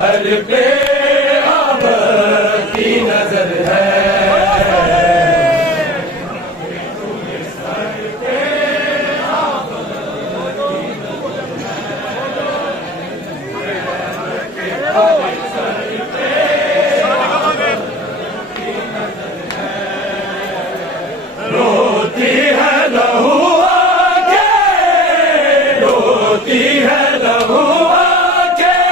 हर पे अब की नजर है। रोती है लहू आंखें, रोती है लहू आंखें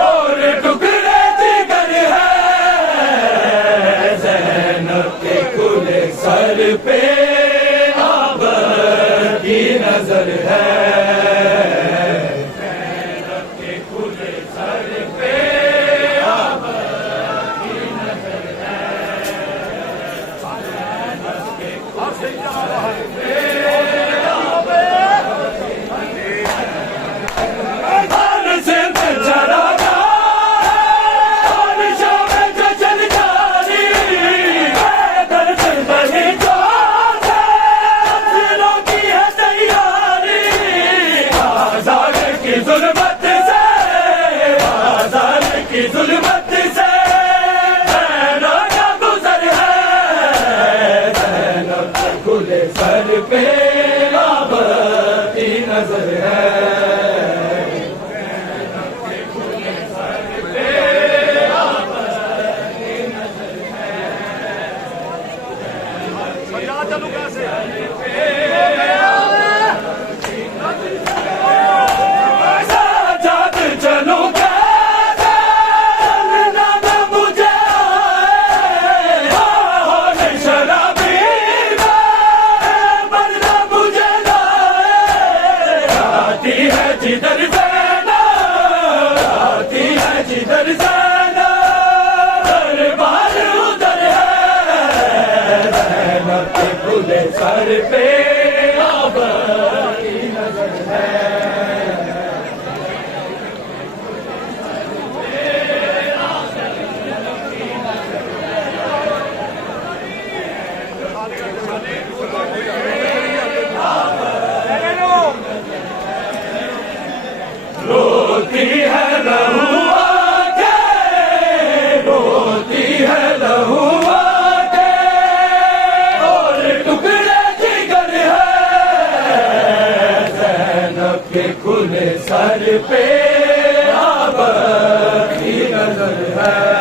और टुकड़े जिगर है ज़ैनब के खुले सर पे अब की नजर है। ज़ैनब के खुले सर पे अब की नजर है। सर पे अब की नजर है। सर पे अब की नजर है। साजाद चलो जिधर ज़ैनब आती है, जिधर ज़ैनब दरबार उधर है। ज़ैनब के खुले सर पे अब की नजर है। रोती है लहू आंखें, रोती है लहू आंखें और टुकड़े जिगर है ज़ैनब के खुले सर पे अब की नजर है।